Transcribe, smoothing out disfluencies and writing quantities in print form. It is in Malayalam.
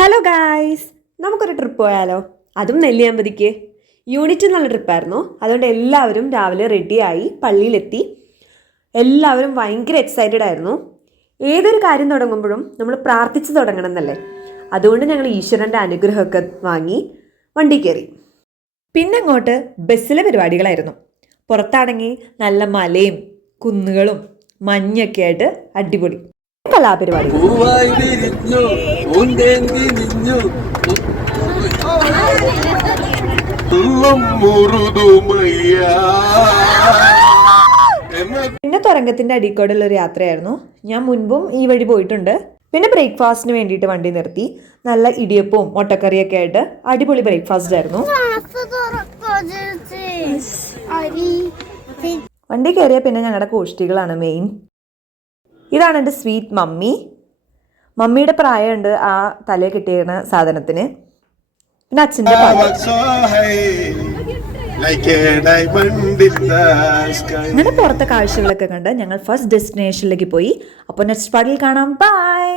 ഹലോ ഗായ്സ്, നമുക്കൊരു ട്രിപ്പ് പോയാലോ? അതും നെല്ലിയാമ്പതിക്ക്. യൂണിറ്റ് എന്നുള്ള ട്രിപ്പായിരുന്നു. അതുകൊണ്ട് എല്ലാവരും രാവിലെ റെഡിയായി പള്ളിയിലെത്തി. എല്ലാവരും ഭയങ്കര എക്സൈറ്റഡ് ആയിരുന്നു. ഏതൊരു കാര്യം തുടങ്ങുമ്പോഴും നമ്മൾ പ്രാർത്ഥിച്ച് തുടങ്ങണം എന്നല്ലേ. അതുകൊണ്ട് ഞങ്ങൾ ഈശ്വരൻ്റെ അനുഗ്രഹമൊക്കെ വാങ്ങി വണ്ടി കയറി. പിന്നെ അങ്ങോട്ട് ബസ്സിലെ പരിപാടികളായിരുന്നു. പുറത്താണെങ്കിൽ നല്ല മലയും കുന്നുകളും മഞ്ഞൊക്കെ ആയിട്ട് അടിപൊളി കലാപരിപാടി. പിന്നെ തുരങ്കത്തിന്റെ അടിക്കോടുള്ള ഒരു യാത്രയായിരുന്നു. ഞാൻ മുൻപും ഈ വഴി പോയിട്ടുണ്ട്. പിന്നെ ബ്രേക്ക്ഫാസ്റ്റിന് വേണ്ടിയിട്ട് വണ്ടി നിർത്തി. നല്ല ഇടിയപ്പവും മുട്ടക്കറിയൊക്കെ ആയിട്ട് അടിപൊളി ബ്രേക്ക്ഫാസ്റ്റ് ആയിരുന്നു. വണ്ടി കയറിയ പിന്നെ ഞങ്ങളുടെ കോഷ്ടികളാണ് മെയിൻ. ഇതാണ് എൻ്റെ സ്വീറ്റ് മമ്മി. മമ്മിയുടെ പ്രായമുണ്ട് ആ തലയിൽ കിട്ടിയിരുന്ന സാധനത്തിന്. പിന്നെ അച്ഛൻ്റെ അങ്ങനെ പുറത്തെ കാഴ്ചകളൊക്കെ കണ്ട് ഞങ്ങൾ ഫസ്റ്റ് ഡെസ്റ്റിനേഷനിലേക്ക് പോയി. അപ്പോൾ നെക്സ്റ്റ് പാർട്ടിൽ കാണാം. ബൈ.